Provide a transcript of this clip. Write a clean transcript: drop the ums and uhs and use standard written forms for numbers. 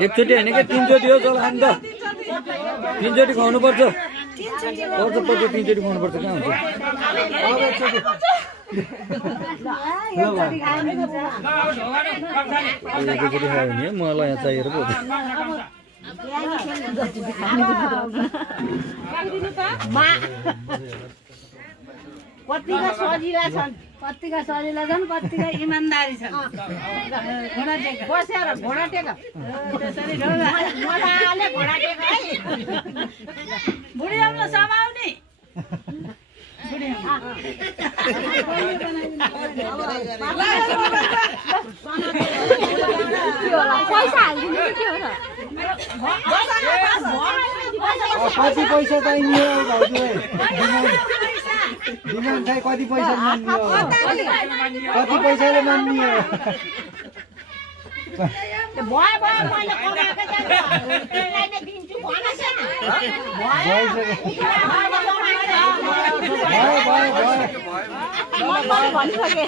एकचोटि होइन कि 3 चोटि हो चल खानु त 3 चोटि खुवाउनु पर्छ पर्छ 3 चोटि खुवाउनु पर्छ कहाँ हुन्छ एकचोटि खायो भने मलाई यहाँ चाहिएर पो कतिका सजिला छन् कतिका इमानदारी छन् घोडा टेका बसेर घोडा टेका त्यसरी मजाले घोडा टेका है बुढी आउन समाउने पैसा हाल्दिनु के हो र कति पैसा चाहिने हो भाउजूलाई डिमान्ड चाहिँ कति पैसा मान्ने हो कति पैसाले मान्ने हो भयो मैले कमाएको छ त्यसलाई नै दिन्छु भनेछ भयो भनिसके